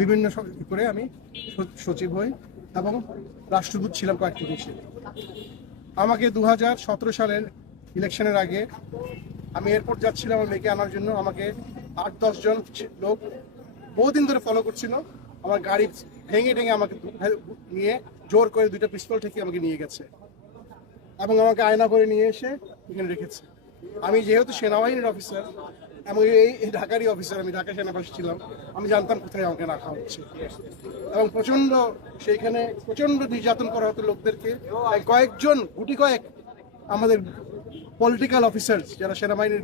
বিভিন্ন করে আমি সচিব হই এবং রাষ্ট্রদূত ছিলাম কয়েকটি দেশে। আমাকে দুহাজার সতেরো সালের ইলেকশনের আগে আমি এয়ারপোর্ট যাচ্ছিলাম আমার মেয়েকে আনার জন্য। আমাকে আট দশ জন লোক বহুদিন ধরে ফলো করছিল। আমার গাড়ি ভেঙে ভেঙে আমাকে নিয়ে জোর করে দুইটা পিস্তল থেকে আমাকে নিয়ে গেছে এবং আমাকে আয়না করে নিয়ে এসে এখানে রেখেছে। আমি যেহেতু সেনাবাহিনীর অফিসার এবং এই ঢাকারই অফিসার আমি ঢাকা সেনাবাসী ছিলাম। আমি জানতাম কোথায় আমাকে রাখা হচ্ছে। এবং প্রচণ্ড সেইখানে প্রচণ্ড নির্যাতন করা হতো লোকদেরকে। কয়েকজন, গুটি কয়েক আমাদের পলিটিক্যাল অফিসার যারা সেনাবাহিনীর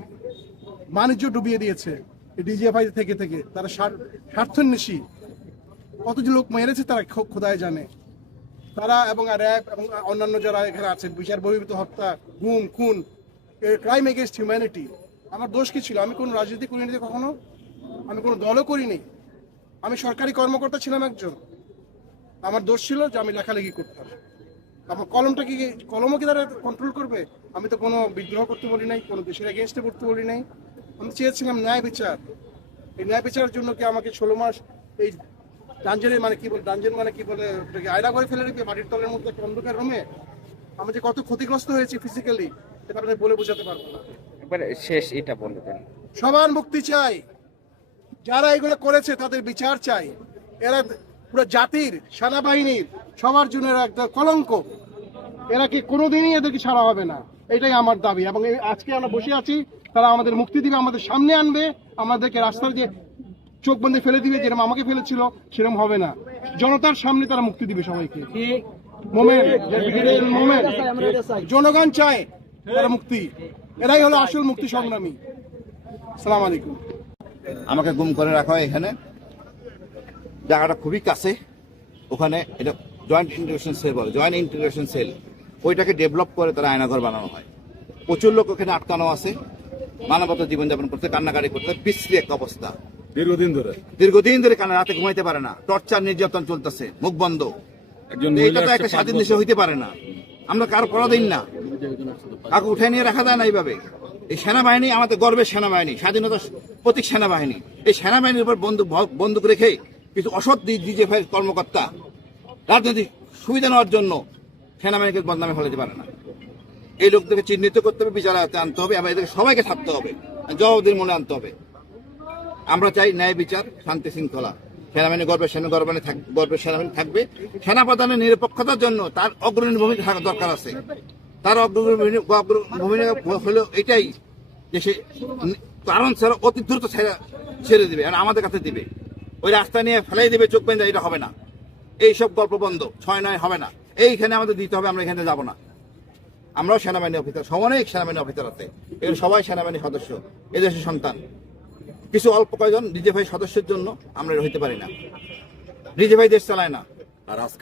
বাণিজ্য ডুবিয়ে দিয়েছে ডিজিএফআই থেকে থেকে, তারা স্বার- স্বার্থন্বেষী। কত যে লোক মেরেছে তারা খোদায় জানে। তারা এবং র্যাব এবং অন্যান্য যারা এখানে আছে বিচার বহির্ভূত হত্যা, গুম, খুন ক্রাইম এগেনস্ট হিউম্যানিটি আমার দোষ কি ছিল? আমি কোনো রাজনীতি করিনি কখনো? আমি কোনো দলও করিনি। আমি সরকারি কর্মকর্তা ছিলাম একজন। আমার দোষ ছিল যে আমি লেখালেখি করতাম। আমার কলমটা কি, কলমও কি তারা কন্ট্রোল করবে? আমি তো কোনো বিদ্রোহ করতে বলি নাই, কোনো দেশের এগেনস্টে করতে বলি নাই। আমি চেয়েছিলাম ন্যায় বিচার। এই ন্যায় বিচারের জন্য কি আমাকে ষোলো মাস এই ডাঞ্জেনে মানে কি বলে ডাঞ্জেন মানে কি বলে আয়না করে ফেলে রেখে মাটির তলের মধ্যে একটা অন্ধকার রুমে আমি যে কত ক্ষতিগ্রস্ত হয়েছি ফিজিক্যালি সেটা আপনি বলে বোঝাতে পারব না। একবার শেষ এটা বলে দেন। সবার মুক্তি চাই। যারা এগুলো করেছে তাদের বিচার চাই। এরা পুরো জাতির সেনাবাহিনীর সবার জন্য এরা একটা কলঙ্ক। এরা কি কোনোদিনই এদেরকে ছাড়া হবে না? এটাই আমার দাবি। এবং আজকে আমরা বসে আছি তারা আমাদের মুক্তি দিবে আমাদের সামনে আনবে আমাদেরকে রাস্তার যে চোখ বন্ধে ফেলে দিবে যেরকম আমাকে ফেলেছিল সেরকম হবে না। জনতার সামনে তারা মুক্তি দিবে সবাইকে। মোমেন্ট মোমেন্ট জনগণ চায় তারা মুক্তি। এরাই হলো আসল মুক্তি সংগ্রামী। সালাম আলাইকুম। আমাকে গুম করে রাখা হয় এখানে। জায়গাটা খুবই কাছে। ওখানে এটা জয়েন্ট ইন্টিগ্রেশন সেল বলে জয়েন্ট ইন্টিগ্রেশন সেল ওইটাকে ডেভেলপ করে তারা আয়নাঘর বানানো হয়। প্রচুর লোক ওখানে আটকানো আছে। মানবতা জীবনযাপন করতে কান্নাকাটি করতে বিশ্রী একটা অবস্থা। দীর্ঘদিন ধরে। দীর্ঘদিন ধরে কান্না রাতে ঘুমাইতে পারে না। টর্চার নির্যাতন চলতেছে মুখ বন্ধ। একজন এটা তো একটা স্বাধীন দেশে হইতে পারে না। আমরা কারও করা দিন না। কাউকে উঠে নিয়ে রাখা যায় না এইভাবে। এই সেনাবাহিনী আমাদের গর্বের সেনাবাহিনী স্বাধীনতার প্রতীক সেনাবাহিনী। এই সেনাবাহিনীর উপর বন্দুক বন্দুক রেখে কিছু অসৎ ডিজিএফআই কর্মকর্তা রাজনৈতিক সুবিধা নেওয়ার জন্য সেনাবাহিনীকে বদনামে ফেলাতে পারে না। এই লোকদেরকে চিহ্নিত করতে হবে বিচার আয়ত্তে আনতে হবে, এবং এদেরকে সবাইকে থাকতে হবে জবাবদির মনে আনতে হবে। আমরা চাই ন্যায় বিচার, শান্তি শৃঙ্খলা। সেনাবাহিনী গর্বের সেনা, গর্বানি গর্বের সেনাবাহিনী থাকবে। সেনাপ্রধানের নিরপেক্ষতার জন্য তার অগ্রণী ভূমিকা থাকা দরকার আছে। তার অগ্রণী ভূমি- হলো এটাই যে সে কারণ ছাড়া অতি দ্রুত ছেড়ে দিবে আর আমাদের কাছে দিবে। ওই রাস্তা নিয়ে ফেলাই দিবে, চোখ বেঁধে এটা হবে না। এইসব গল্প বন্ধ, ছয় নয় হবে না। এইখানে আমাদের দিতে হবে, আমরা এখানে যাব না। আমরাও সেনাবাহিনী অফিসার অনেক সেনাবাহিনী অফিসার আছে। এগুলো সবাই সেনাবাহিনী সদস্য, এদেশের সন্তান। কিছু অল্প কয়েকজন ডিজেভাই সদস্যের জন্য আমরা হইতে পারি না। ডিজেভাই দেশ চালায় না। আর আজকে